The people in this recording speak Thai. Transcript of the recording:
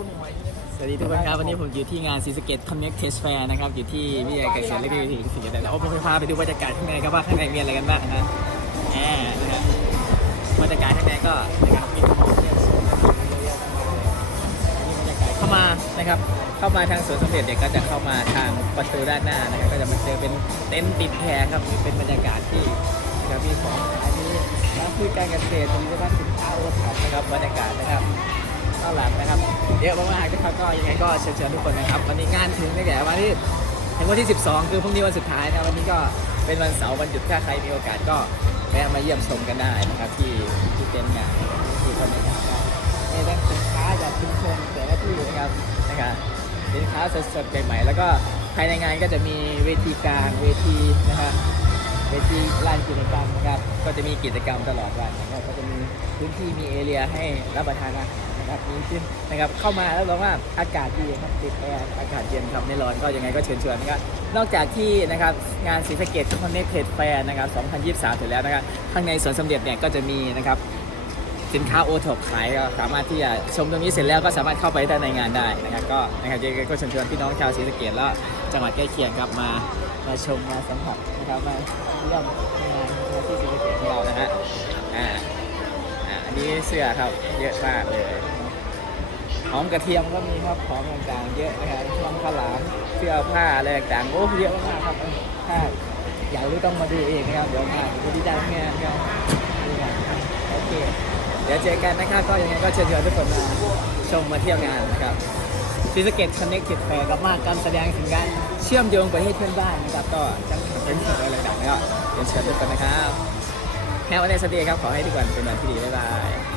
สวัสดีทุกคนครับ วันนี้ผมอยู่ที่งานซีสเกตคอนเน็กเทสแฟร์นะครับ อยู่ที่วิทยาการเกษตรและเทคโนโลยีศรีสะเกษแต่ผมจะพาไปดูบรรยากาศข้างในครับว่าข้างในมีอะไรกันบ้างนะแอนะครับบรรยากาศข้างในก็นะครับมีของเยอะมีบรรยากาศเข้ามานะครับ เข้ามาทางสวนสมเด็จเด็กก็จะเข้ามาทางประตูด้านหน้านะครับ ก็จะมาเจอเป็นเต็นท์ติดแพรครับเป็นบรรยากาศที่นะครับมีของอันนี้ร้านพืชการเกษตรมีร้านสินค้าโอท็อปนะครับบรรยากาศนะครับข้างหลังนะครับ เยอะมากๆนะครับก็ยังไงก็เชิญชวนทุกคนนะครับวันนี้งานถึงตั้แต่วันที่ถึงวันที่ 12 คือพรุ่งนี้วันสุดท้ายนะวันนี้ก็เป็นวันเสาร์วันหยุดถ้าใครมีโอกาสก็แวะมาเยี่ยมชมกันได้นะครับ ที่ที่เต็นท์งานที่บรรยากาศนะมีทั้งสินค้าจากชุมชนแต่ละที่นะครับนะครับสินค้าสดๆใหม่ๆแล้วก็ภายในงานก็จะมีเวทีกลางเวทีนะครับ ก็จะมีกิจกรรมตลอดวันนะครับก็จะมีพื้นที่มีเอเรียให้รับประทานอาหารนะครับมีขึ้นนะครับเข้ามาแล้วบอกว่าอากาศดีครับติดแอร์อากาศเย็นครับไม่ร้อนก็ยังไงก็เชิญชวนนะครับนอกจากที่นะครับงานศรีสะเกดคอนเนคเทดแฟร์นะครับ 2023เสร็จแล้วนะครับข้างในสวนสมเด็จเนี่ยก็จะมีนะครับ สินค้าโอท็อปขายก็สามารถที่จะชมตรงนี้เสร็จแล้วก็สามารถเข้าไปด้ในงานได้นะครับก็นะครับก็เชิญชวนพี่น้องชาวศรีสะเกดและจังหวัดใกล้เคียงครับมามาชมมาสัมผัสนะครับมาเยี่ยมงานที่ศรีสะเกดของเรานะฮะอ่าอ่าอันนี้เสื้อครับเยอะมากเลยหอมกระเทียมก็มีครับของต่างๆเยอะนะครับน้องข้าวหลามเสื้อผ้าอะไรต่างๆโอ้เยอะมากครับถ้าอยากรู้ต้องมาดูเองนะครับเดี๋ยวมาดูที่ด้านงานครับดูงานโอเค เดี๋ยวเจอกันนะครับก็ยังไงก็เชิญชวนทุกคนมาชมมาเที่ยวงานนะครับซีสเกตคอนเนคกติดแฟร์กับมากการแสดงถึงการเชื่อมโยงประเทศเพื่อนบ้านนะครับก็จังเป็นสิ่งอะไรต่างๆก็เรียนเชิญทุกคนนะครับแฮปปี้วันเดสเตย์ครับขอให้ทุกคนเป็นวันที่ดีบ๊ายบาย